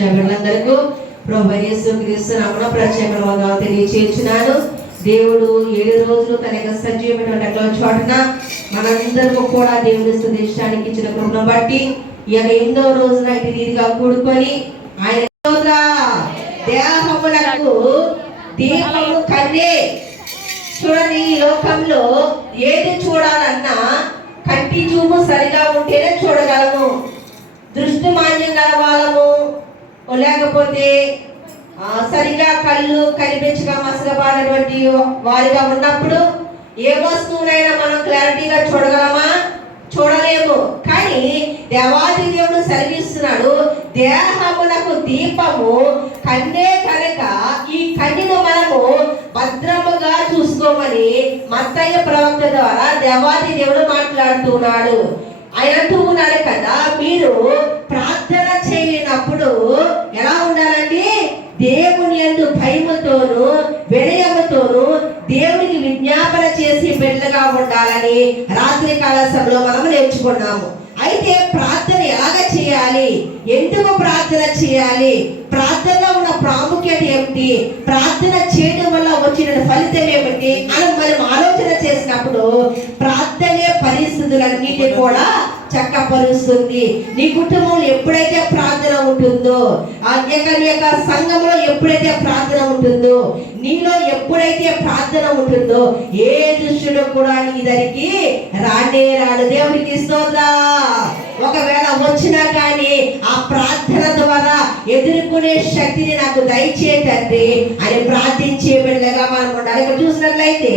బిడ్డలందరికీ ప్రభువైన యేసుక్రీస్తు నామమున ప్రత్యేకమైన వందనాలు తెలియజేస్తున్నాను. దేవుడు 7 రోజులు తన యొక్క సజీవమైన చోటున మనందరము కూడా దేవుని స్తుతించడానికి ఇచ్చిన కృపను బట్టి ఈ 8వ రోజున ఇటు రీతిగా కూడుకొని ఆయన దేహములకు దీపము కన్నే. చూడండి, ఈ లోకంలో ఏది చూడాలన్నా కంటి చూపు సరిగా ఉంటేనే చూడగలము. దృష్టి మాన్యం గల వాళ్ళము, లేకపోతే సరిగా కళ్ళు కనిపించగా మసకబారినటువంటి వారిగా ఉన్నప్పుడు ఏ వస్తువునైనా మనం క్లారిటీగా చూడగలమా? చూడలేము. కానీ దేవాది దేవుడు సెలవిస్తున్నాడు, దేహమునకు దీపము కన్నే కనుక ఈ కన్నును మనము భద్రముగా చూసుకోమని మత్తయి ప్రవక్త ద్వారా దేవాది దేవుడు మాట్లాడుతున్నాడు. ఆయన అంటూ ఉన్నాడు కదా, మీరు ప్రార్థన చేయనప్పుడు ఎలా ఉండాలండి? దేవుని యందు భయముతోను వినయముతోను దేవునికి విజ్ఞాపన చేసి బిడ్డగా ఉండాలని రాత్రి కాల సభలో మనం నేర్చుకున్నాము. అయితే ప్రార్థన ఎలాగ చేయాలి? ఎందుకు ప్రార్థన చేయాలి? ప్రార్థనలో ఉన్న ప్రాముఖ్యత ఏమిటి? ప్రార్థన చేయడం వల్ల వచ్చిన ఫలితం ఏమిటి అని మనం ఆలోచన చేసినప్పుడు ప్రార్థనే పరిస్థితులన్నిటి కూడా చక్కపరుస్తుంది. నీ కుటుంబంలో ఎప్పుడైతే ప్రార్థన ఉంటుందో, ఆ యొక్క సంఘంలో ఎప్పుడైతే ప్రార్థన ఉంటుందో, నీలో ఎప్పుడైతే ప్రార్థన ఉంటుందో, ఏ దుష్టుడు కూడా నీ దగ్గరికి రానే రాడు. దేవునికి స్తోత్రం. ఒకవేళ వచ్చినా కానీ ఆ ప్రార్థన ద్వారా ఎదుర్కొనే శక్తిని నాకు దయచే తండ్రి అని ప్రార్థించే బిడ్డగా మనం ఉండాలి. ఇక్కడ చూసినట్లయితే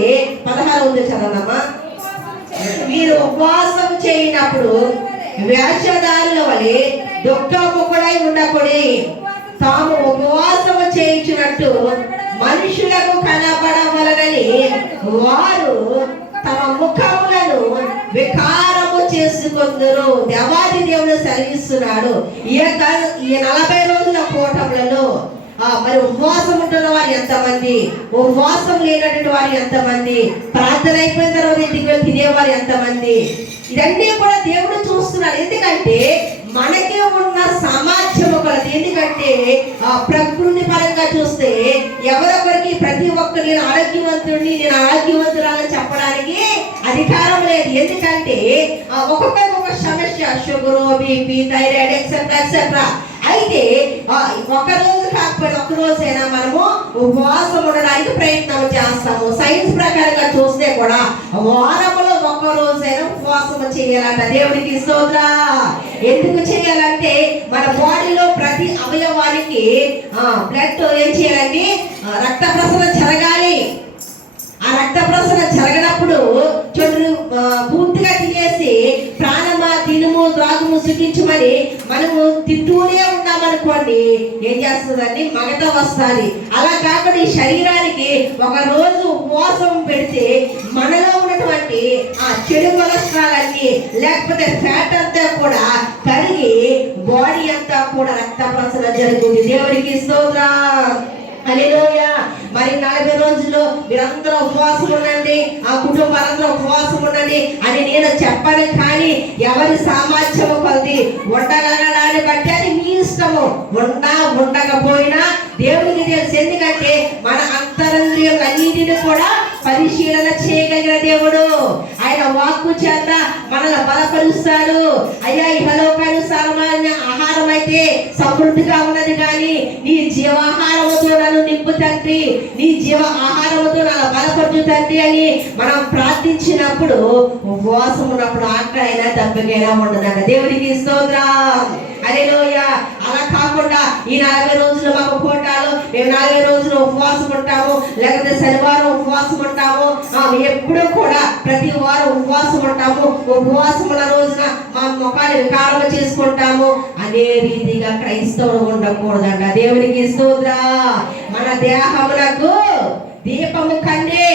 16 చదవనమ్మా. మీరు ఉపవాసం చేయనప్పుడు వేషధారుల వలె దుఃఖముఖుడై ఉండకూడదు. తాము ఉపవాసం చేయించినట్టు మనుషులకు కనబడవలనని వారు తమ ముఖములను వికారము చేసుకుందరు. దేవాది దేవుడు సెలవిస్తున్నాడు. ఈ 40 రోజుల కూటములలో మరి ఉపవాసం ఉంటున్న వారు ఎంతమంది, ఉపవాసం లేనటువంటి వారు ఎంతమంది, ప్రార్థన అయిపోయిన తర్వాత ఇంటికి తినేవారు ఎంతమంది, ఇవన్నీ కూడా దేవుడు చూస్తున్నాడు. ఎందుకంటే మనకి ఉన్న సామర్థ్యము కొలది. ఎందుకంటే ప్రకృతి పరంగా చూస్తే ఎవరొకరికి ప్రతి ఒక్కరు నేను ఆరోగ్యవంతురాలని చెప్పడానికి అధికారం లేదు. ఎందుకంటే ఒక్కొక్కరికి ఒక సమస్య, షుగర్, బీపీ, థైరాయిడ్ ఎక్సెట్రా. అయితే ఒక రోజు కాకపోయినా ఒక రోజైనా మనము ఉపవాసం ఉండడానికి ప్రయత్నం చేస్తాము. సైన్స్ ప్రకారంగా చూస్తే కూడా వారంలో ఒక్క రోజైనా ఉపవాసం చేయాలంట. దేవుడికి స్తోత్రం. ఎందుకు చేయాలంటే మన బాడీలో ప్రతి అవయవానికి బ్లడ్ ఏం చేయాలండి? రక్త ప్రసరణ జరగాలి. ఆ రక్త ప్రసరణ జరగనప్పుడు చెడు పూర్తిగా తినేసి ప్రాణమా తినుము త్రాగుము సుఖించమని మనము తింటూనే ఉన్నామనుకోండి, ఏం చేస్తుందండి? మగత వస్తుంది. అలా కాకుండా ఈ శరీరానికి ఒక రోజు ఉపవాసం పెడితే మనలో ఉన్నటువంటి ఆ చెడు కొలెస్ట్రాల్ అన్ని లేకపోతే ఫ్యాట్ అంతా కూడా కరిగి బాడీ అంతా కూడా రక్త ప్రసరణ జరుగుతుంది. దేవుడికి స్తోత్రం. హల్లెలూయా. మరి 40 రోజుల్లో మీరందరూ ఉపవాసం ఉండండి, ఆ కుటుంబాలందరూ ఉపవాసం ఉండండి అని నేను చెప్పను. కానీ ఎవరి సామర్థ్యము కొద్ది ఉండగలడాన్ని బట్టి అది మీ ఇష్టము. ఉండకపోయినా దేవుడికి తెలుసు. ఎందుకంటే మన అంతరంద్రియాలన్నిటిని కూడా పరిశీలన చేయగలిగిన దేవుడు. ఆయన వాక్కు చేత మనల్ని బలపరుస్తాడు. అయ్యా, ఇహలోకానుసారమైన ఆహారం అయితే సమృద్ధిగా ఉన్నది, కానీ నీ జీవాహారముతో నన్ను నింపు తండ్రి, నీ జీవ ఆహారముతో నన్ను బలపరచు తండ్రి అని మనం ప్రార్థించినప్పుడు ఉపవాసం ఉన్నప్పుడు ఆకలైనా దెబ్బకైనా ఉండదంట. దేవుడికి స్తోత్రం. హల్లెలూయా. అలా కాకుండా ఈ 40 రోజులు మాకు కోటాలు, మేము 40 రోజులు ఉపవాసం ఉంటాము, లేకపోతే శనివారం ఉపవాసం ఉంటాము, ఎప్పుడూ కూడా ప్రతి వారం ఉపవాసం ఉంటాము, ఉపవాసం ఉన్న రోజున మా ముఖాన్ని వికారం చేసుకుంటాము అనే రీతిగా క్రైస్తవులు ఉండకూడదంట. దేవునికి స్తోత్రం. మన దేహములకు దీపము కన్నే.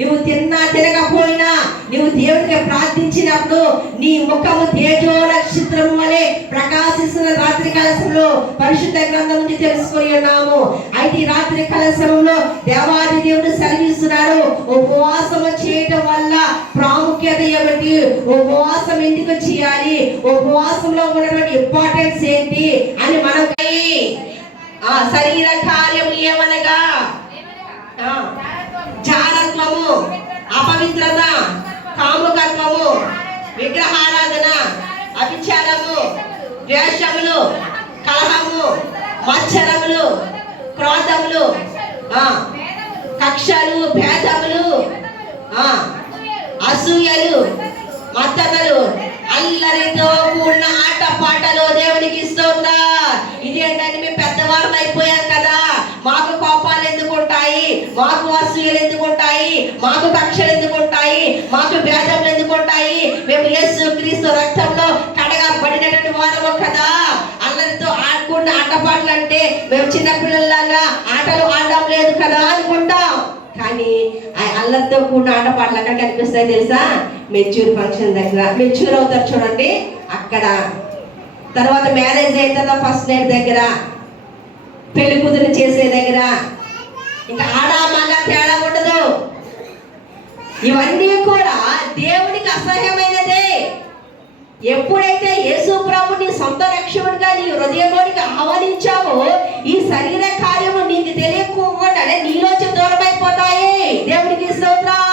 నువ్వు తిన్నా తినకపోయినా నువ్వు దేవుడికి ప్రార్థించినప్పుడు నీ ముఖము తేజో నక్షత్రం వలె ప్రకాశిస్తున్న రాత్రి కలశంలో పరిశుద్ధ గ్రంథం నుంచి తెలుసుకొని ఉన్నాము. అయితే ఈ రాత్రి కలశంలో దేవాది దేవుడు సెలవిస్తున్నాడు, ఉపవాసము చేయటం వల్ల ప్రాముఖ్యత ఏమిటి, ఉపవాసం ఎందుకు చేయాలి, ఉపవాసంలో ఉన్నటువంటి ఇంపార్టెన్స్ ఏంటి అని మనకి శరీర కార్యం ఏమనగా జారత్వము, అపవిత్రత, కాముకత్వము, విగ్రహారాధన, అభిచారము, ద్వేషములు, కలహము, మత్సరములు, క్రోధములు, కక్షలు, భేదములు, అసూయలు, మత్తతలు, అల్లరితో కూడిన ఆట పాటలు దేవునికి స్తోత్రం. ఇదేంటంటే మేము పెద్దవాళ్ళం అయిపోయాం కదా, మాకు కోపాలు ఎందుకు ఉంటాయి, మాకు అసూయలు ఎందుకు ఉంటాయి, మాకు కక్షలు ఎందుకు ఉంటాయి, మాకు భేదములు ఎందుకు ఉంటాయి, మేము యేసు క్రీస్తు రక్తంలో కడగబడినటువంటి వారము కదా. అల్లరితో ఆడుకున్న ఆటపాటలు అంటే మేము చిన్నపిల్లల్లాగా ఆటలు ఆడడం లేదు కదా అనుకుంటాం. కానీ అల్లరితో కూడిన ఆటపాటలు అక్కడ కనిపిస్తాయి తెలుసా, మెచ్యూర్ ఫంక్షన్ దగ్గర మెచ్యూర్ అవుతారు చూడండి అక్కడ, తర్వాత మ్యారేజ్ అయిన తర్వాత ఫస్ట్ నైట్ దగ్గర, పెళ్లి కూతురు చేసే దగ్గర, ఇంకా ఆడ మగ తేడా ఉండదు. ఇవన్నీ కూడా దేవునికి అసహ్యమైనదే. ఎప్పుడైతే యేసు ప్రభుని సొంత రక్షకుడిగా నీ హృదయంలోనికి ఆహ్వానించావో ఈ శరీర కార్యము నీకు తెలియకుండానే నీలోంచి దూరమైపోతాయి. దేవునికి స్తోత్రం.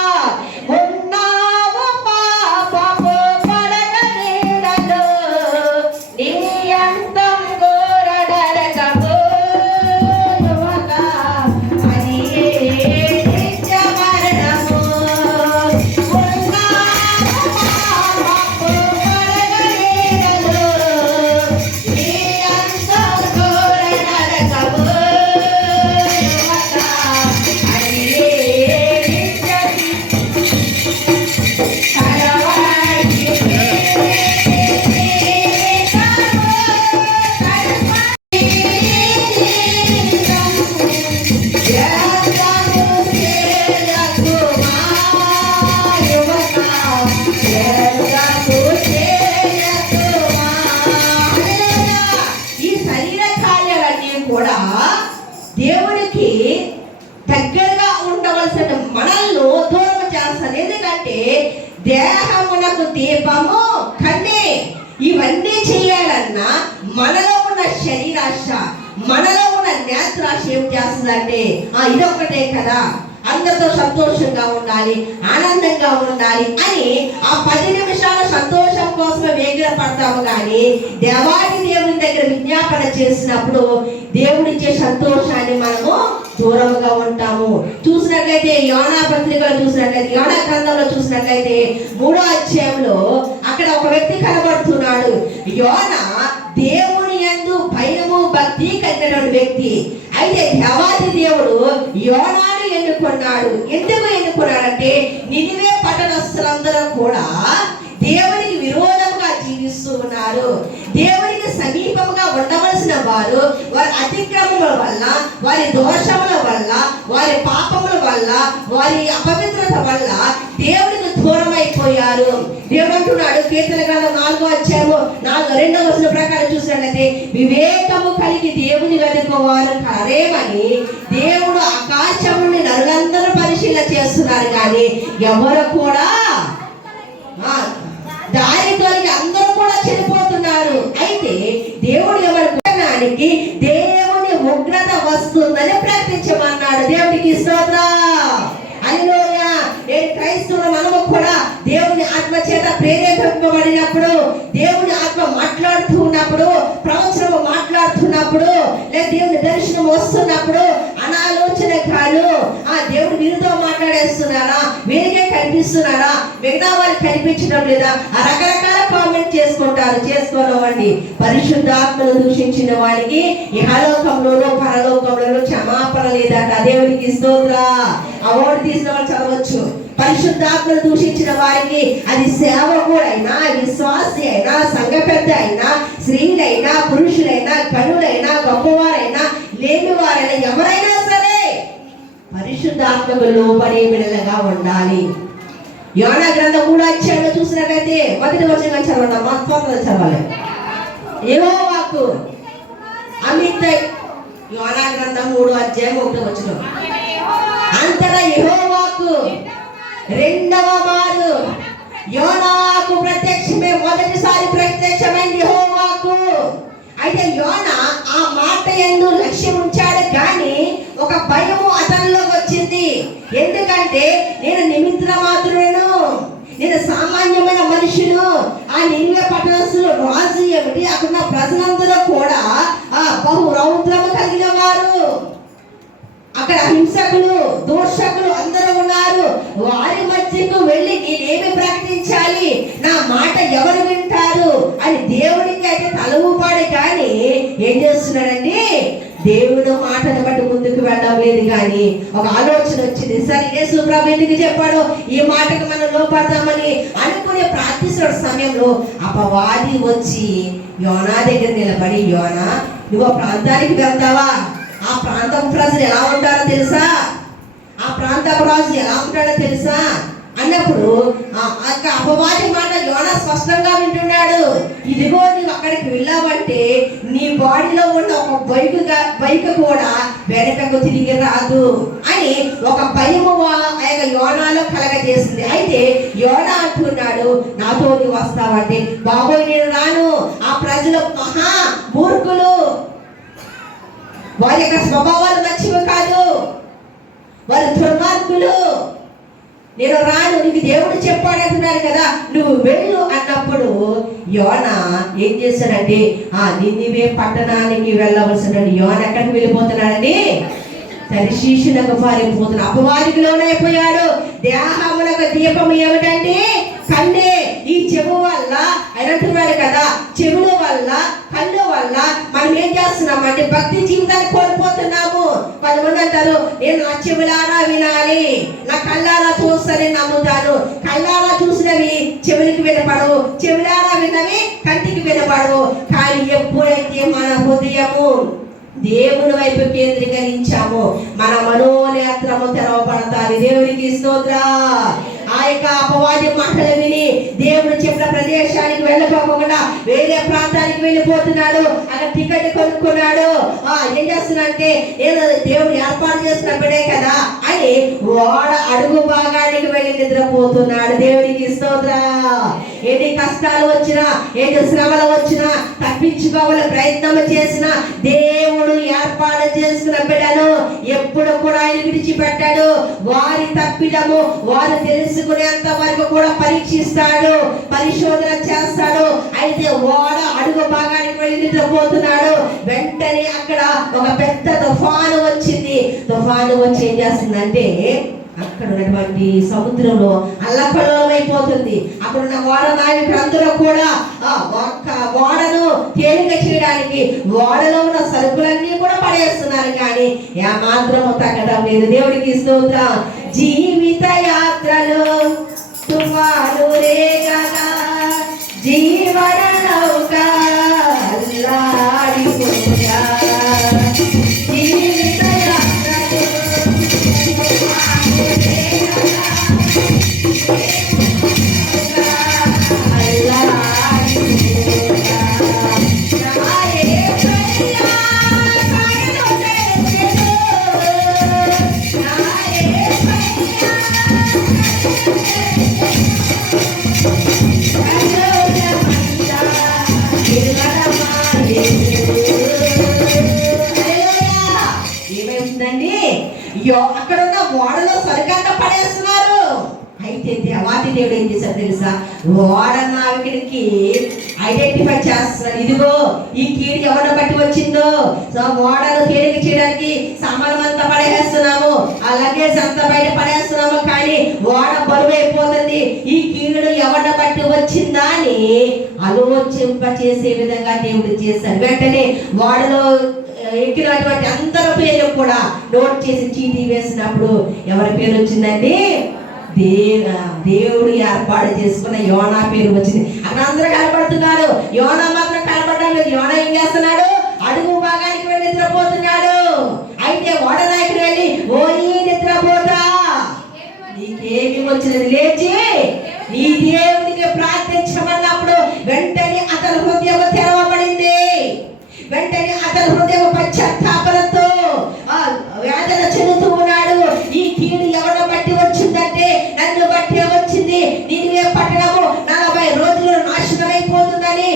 దేవునికి దగ్గరగా ఉండవలసిన మనల్ని దూరం చేస్తాను. ఎందుకంటే దేహమునకు దీపము కన్నే. ఇవన్నీ చేయాలన్నా మనలో ఉన్న శరీరాశ, మనలో ఉన్న నేత్రాశ ఏం చేస్తుందంటే ఇదొక్కటే కదా, అందరితో సంతోషంగా ఉండాలి, ఆనందంగా ఉండాలి అని ఆ 10 నిమిషాల సంతోషం కోసం వేగిర పడతాము. కానీ దేవాది దేవుని దగ్గర విజ్ఞాపన చేసినప్పుడు దేవుడిచ్చే సంతోషాన్ని మనము దూరంగా ఉంటాము. చూసినట్లయితే యోనా పత్రికలో చూసినట్లయితే, యోనా గ్రంథంలో చూసినట్లయితే 3వ అధ్యాయంలో అక్కడ ఒక వ్యక్తి కనబడుతున్నాడు. యోనా దేవుని యందు భయము భక్తి కలిగినటువంటి వ్యక్తి. అయితే దేవాది దేవుడు యోనాను ఎన్నుకున్నాడు. ఎందుకు ఎన్నుకున్నాడంటే నినివే పట్టణస్తులందరూ కూడా దేవునికి విరోధంగా జీవిస్తూ ఉన్నారు. దేవునికి సమీపంగా ఉండవలసిన వారు వారి అతిక్రమముల వల్ల, వారి దోషముల వల్ల, వారి పాపముల వల్ల, వారి అపవిత్రత వల్ల దేవునికి దూరం అయిపోయారు. దేవుడు అంటున్నాడు కీర్తన గ్రంథం 4వ అధ్యాయము 2వ వచనం ప్రకారం చూసినట్లయితే, వివేకము కలిగి దేవుని వెతుకువారు కారేమని దేవుడు ఆకాశముని నరులందరూ పరిశీలన చేస్తున్నారు. కానీ ఎవరు కూడా దారి తోలికి అందరూ కూడా చనిపోతున్నారు. అయితే దేవుడు ఎవరికి దేవుని ఉగ్రత వస్తుందని ప్రకటించమన్నాడు. దేవుడికి స్తోత్రం. హల్లెలూయా. నేను క్రైస్తవులు మనము కూడా దేవుని ఆత్మ చేత ప్రేరేపింపబడినప్పుడు, దేవుని ఆత్మ మాట్లాడుతూ ఉన్నప్పుడు, ప్రవచనము మాట్లాడుతున్నప్పుడు, లేదా దేవుని దర్శనం వస్తున్నప్పుడు అనాలోచన కాదు దేవుడు వీరితో మాట్లాడేస్తున్నారా, వీరికే కనిపిస్తున్నారా, మిగతా వారికి కనిపించడం లేదా, రకరకాల కామెంట్ చేసుకుంటారు. చేసుకోనివ్వండి. పరిశుద్ధాత్మను దూషించిన వారికి ఇహలోకంలోనూ పరలోకంలోనూ క్షమాపణ లేదట. దేవుడికి స్తోత్రం. అవార్డు తీసిన వాళ్ళు చదవచ్చు. పరిశుద్ధాత్మను దూషించిన వారికి అది సేవకుడైనా, విశ్వాసి అయినా, సంఘ పెద్ద అయినా, స్త్రీలైనా, పురుషులైనా, గనులైనా, గొప్పవారైనా, లేనివారైనా, ఎవరైనా సరే పరిశుద్ధాత్మకు లోబడే బిడ్డలుగా ఉండాలి. యోనా గ్రంథం 3వ అధ్యాయంలో చూసినట్లయితే మొదటి వచనం చదవండి. మొత్తం చదవాలి. యెహోవా వాక్కు అమిత యోనా గ్రంథం 3వ అధ్యాయం 1వ వచనం. అంతటా యెహోవా వాక్కు రెండవ మారు యోనాకు ప్రత్యక్షమే. మొదటిసారి ప్రత్యక్షమైంది యెహోవా వాక్కు. అయితే యోనా ఆ మాట యందు లక్ష్యం ఉంచాడు, కానీ ఒక భయము అతనిలోకి వచ్చింది. ఎందుకంటే నేను నిమిత్త మాత్రుడను, నేను సామాన్యమైన మనుషులు. ఆ నినివే పట్టణస్తులు రాజు ఏమిటి, అక్కడ ప్రజలందరూ కూడా బహు రౌద్రము కలిగిన వారు. అక్కడ హింసకులు, దోషకులు అందరూ ఉన్నారు. వారి మధ్యకు వెళ్ళి నేనేమి ప్రకటించాలి, నా మాట ఎవరు వింటారు అని దేవుడికి అయితే తలవుపాడు. కానీ ఏం చేస్తున్నాడండి, దేవుడు మాటను బట్టి ముందుకు వెళ్ళడం లేదు. కానీ ఒక ఆలోచన వచ్చింది, సరే యేసు ప్రభు ఎందుకు చెప్పాడు ఈ మాటకు మనం లోపడదామని అనుకునే ప్రార్థిస్తున్న సమయంలో అపవాది వచ్చి యోనా దగ్గర నిలబడి, యోనా నువ్వు ప్రాంతానికి వెళ్తావా, ఆ ప్రాంతం ప్రజలు ఎలా ఉంటారో తెలుసా, ఆ ప్రాంతపు రాజు ఎలా ఉంటాడో తెలుసా అన్నప్పుడు అపవాది మాట యోనా స్పష్టంగా వింటున్నాడు. ఇదిగో నువ్వు అక్కడికి వెళ్ళావంటే నీ బాడీలో ఉన్న ఒక బైక్ కూడా వెనకకు తిరిగి రాదు అని ఒక భయము ఆ యొక్క యోనాలో కలగజేసింది. అయితే యోనా అంటున్నాడు, నాతో నువ్వు వస్తావంటే బాబోయ్ నేను రాను, ఆ ప్రజలు మహా మూర్ఖులు, వారి యొక్క స్వభావాలు మంచివి కాదు, వారి దుర్మార్గులు, నేను రాను, నీకు దేవుడు చెప్పాడంటున్నాడు కదా, నువ్వు వెళ్ళు అన్నప్పుడు యోనా ఏం చేశాడంటే నినివే పట్టణానికి వెళ్ళవలసిన యోనా ఎక్కడికి వెళ్ళిపోతున్నాడని తర్షీషునకు పారిపోతున్నాడు. అపవాదికి లోనైపోయాడు. దేహములకు దీపం ఏమిటండి, కన్నే. ఈ చెవు వల్ల అయినట్టున్నాడు కదా, చెవుల వల్ల కన్ను వల్ల మనం ఏం చేస్తున్నామంటే భక్తి జీవితాన్ని కోల్పోతున్నాము. కొంతమంది అంటారు, నేను నా చెవులారా వినాలి, నా కళ్ళారా చూస్తానని నమ్ముతాను. కళ్ళారా చూసినవి చెవులకి వినపడవు, చెవులారా విన్నవి కంటికి వినపడవు. కానీ ఎప్పుడైతే మన హృదయము దేవుని వైపు కేంద్రీకరించాము, మన మనోనేత్రము తెరవబడతాయి. దేవునికి స్తోత్రం. ఆ యొక్క అపవాది మాటలు విని దేవుడు చెప్పిన ప్రదేశానికి వెళ్ళిపోకుండా వేరే ప్రాంతానికి వెళ్ళిపోతున్నాడు. అక్కడ టికెట్ కొనుక్కున్నాడు. ఏం చేస్తున్నాడంటే ఏదో దేవుడు ఏర్పాటు చేసినప్పుడే కదా అని వాడ అడుగు భాగానికి వెళ్ళి నిద్రపోతున్నాడు. దేవునికి స్తోత్రం. ఎన్ని కష్టాలు వచ్చినా, ఎన్ని శ్రమలు వచ్చినా, తప్పించుకోవాలని ప్రయత్నం చేసినా దేవుడు ఏర్పాటు చేసుకున్న బిడ్డను ఎప్పుడు కూడా ఆయన విడిచిపెట్టాడు. వారి తప్పిదము వారు తెలుసుకునేంత వరకు కూడా పరీక్షిస్తాడు, పరిశోధన చేస్తాడు. అయితే వాడ అడుగు భాగానికి వెళ్ళి నిద్రపోతున్నాడు. వెంటనే అక్కడ ఒక పెద్ద తుఫాను వచ్చింది. తుఫాను వచ్చి ఏం చేస్తుందంటే అక్కడ ఉన్నటువంటి సముద్రంలో అల్లకల్లోలమైపోతుంది. అక్కడ ఉన్న వాడ నాయకులందరూ కూడా ఓడను తేలిక చేయడానికి ఓడలో ఉన్న సరుకులన్నీ కూడా పడేస్తున్నారు, కానీ ఏమాత్రము తగ్గడం లేదు. దేవుడికి స్తోత్రం. జీవిత యాత్రలో తుఫాను రేగగా జీవన నౌక అల్లాడిపోయా. జీవిత యాత్రలో అక్కడ ఉన్న ఓడలో సరిగ్గా పడేస్తున్నారు. అయితే దేవాది దేవుడు ఏం చేశారు తెలుసా, ఓడ నావికుడికి ఐడెంటిఫై చేస్తున్నాడు. ఇదిగో ఈ కీడు ఎవరిని బట్టి వచ్చిందో, ఓడను తేలిక చేయడానికి సామానం అంతా పడేస్తున్నాము, ఆ లగేజ్ అంతా బయట పడేస్తున్నాము, కానీ ఓడ బరువు అయిపోతుంది. ఈ కీడు ఎవరిని బట్టి వచ్చిందా అని ఆలోచింప చేసే విధంగా దేవుడు చేశాడు. వెంటనే ఓడలో ఎక్కినటువంటి అందరి పేరు కూడా నోట్ చేసి చీటీ వేసినప్పుడు ఎవరి పేరు వచ్చిందండి, దేవుడు ఏర్పాటు చేసుకున్న యోనా పేరు వచ్చింది. అక్కడ అందరూ కనపడుతున్నారు, యోనా మాత్రం కనపడడం లేదు. యోనా ఏం చేస్తున్నాడు, అడుగు భాగానికి వెళ్ళి నిద్రపోతున్నాడు. అయితే ఓడ నాయకుడు వెళ్ళి ఓ ఈ నిద్ర ఏమి వచ్చినది? లేచి నీ దేవునికి ప్రార్థించమన్నప్పుడు వెంటనే అతని హృదయం తెరవబడింది. వెంటనే అతని హృదయం పశ్చాత్తాపంతో వేదన చెందుతూ ఉన్నాడు. ఈ కీడు ఎవరిని బట్టి వచ్చిందంటే నన్ను బట్టే వచ్చింది. నీవే పట్టణము 40 రోజులు నాశనం అయిపోతుందని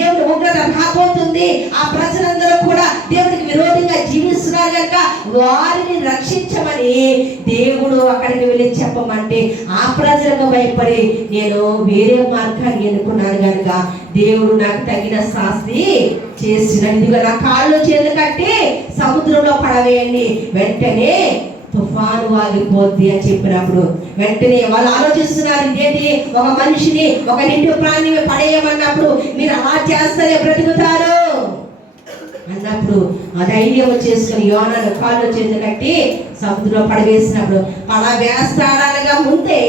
దేవుడు ఉగ్రత రాబోతుంది. ఆ ప్రజలందరూ కూడా దేవుడికి విరోధంగా జీవిస్తున్నారు కనుక వారిని రక్షించమని దేవుడు అక్కడికి వెళ్ళి చెప్పమంటే ఆ ప్రజలకు భయపడి నేను వేరే మార్గాన్ని ఎన్నుకున్నాను కనుక దేవుడు నాకు తగిన శాస్తి చేసిన. ఇదిగో నా కాళ్ళు చేతులు కట్టి సముద్రంలో పడవేయండి, వెంటనే తుఫాను ఆగిపోద్ది అని చెప్పినప్పుడు వెంటనే వాళ్ళు ఆలోచిస్తున్నారు, ఇదేంటి ఒక మనిషిని ఒక నిండు ప్రాణిని పడేయమన్నప్పుడు మీరు అలా చేస్తేనే బ్రతుకుతారు అన్నప్పుడు ఆ ధైర్యం చేసుకుని యోనాను కాళ్ళు చేతులు కట్టి సముద్రంలో పడవేసినప్పుడు పడవేస్తాడనగా ముందే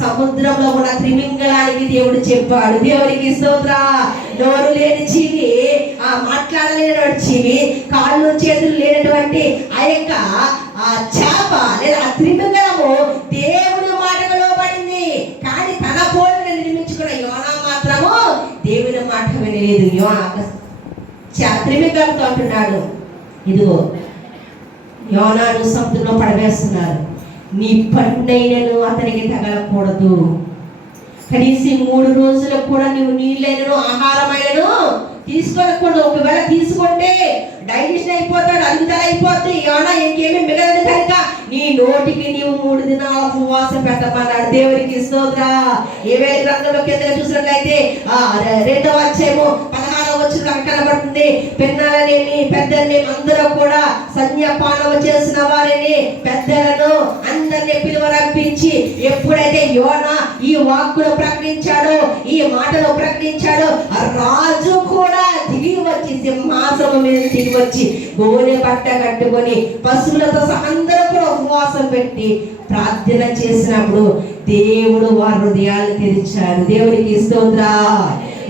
సముద్రంలో ఉన్న త్రిమింగళానికి దేవుడు చెప్పాడు. దేవునికి స్తోత్రం. నోరు లేని జీవి, మాట్లాడలేనటువంటి జీవి, కాళ్ళు చేతులు లేనటువంటి ఆ యొక్క చేప లేదా ఆ త్రిమింగళము దేవుడి మాటకు లోబడింది. కానీ తన పోలిని నిర్మించుకున్న యోనా మాత్రము దేవుని మాట వినలేదు. త్రిమింగళంతో అంటున్నాడు, ఇదిగో యోనాను సముద్రంలో పడవేస్తున్నారు, నీ పన్నైనను అతనికి తగలకూడదు. కనీసం 3 రోజులకు కూడా నువ్వు నీళ్ళైనను ఆహారమైనను తీసుకోకూడదు. ఒకవేళ తీసుకుంటే డైజెషన్ అయిపోతాడు, అరుగుదల అయిపోతుంది. యోనా ఇంకేమీ మిగలదు కనుక నీ నోటికి నీవు 3 దినాల ఉపవాసం పెట్టమన్నాడు. దేవునికి స్తోత్రం. ఏవేళ గ్రంథంలో కింద చూసినట్లయితే 2వ అధ్యాయము 16వ వచనం కనబడుతుంది. పిన్నలని పెద్దల్ని అందరూ కూడా సంధ్యాపానం చేసిన వారిని పెద్దలను అందరినీ పిలువరంపించి ఎప్పుడైతే యోనా ఈ వాక్కును ప్రకటించాడో, ఈ మాటను ప్రకటించాడో, రాజు కూడా దిగి వచ్చి సింహాసనం మీద దిగి వచ్చి గోనె బట్ట కట్టుకొని పశువులతో సహా అందరూ కూడా ఉపవాసం పెట్టి ప్రార్థన చేసినప్పుడు దేవుడు వారి హృదయాలు తెరిచాడు. దేవునికి స్తోత్రం.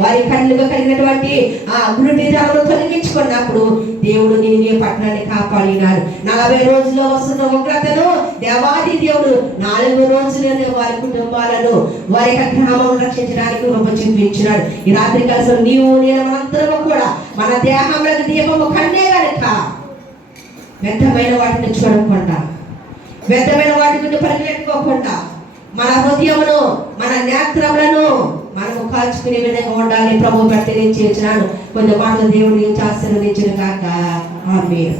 వారి కళ్ళుగా కలిగినటువంటి ఆ గురుడిరాలను తొలగించుకున్నప్పుడు దేవుడు నినివే పట్టణాన్ని కాపాడినాడు. 40 రోజుల్లో వస్తున్న ఉగ్రతను దేవాది దేవుడు 4 రోజుల్లోనే వారి కుటుంబాలను వారి యొక్క గ్రామం రక్షించడానికి రూపం చూపించినాడు. ఈ రాత్రి కాలం నీవు నేను మనందరము కూడా మన దేహంలోకి దీపము కన్నే గనుక వ్యర్థమైన వాటిని చూడకుండా, వ్యర్థమైన వాటి గురించి పరిగెట్టుకోకుండా మన హృదయమును మన నేత్రములను మనము కాల్చుకునే విధంగా ఉండాలి. ప్రభు బట్టి నేను చేసినాను. కొంచెం మాటలు దేవుడు ఆశీర్వదించును గాక. ఆమేన్.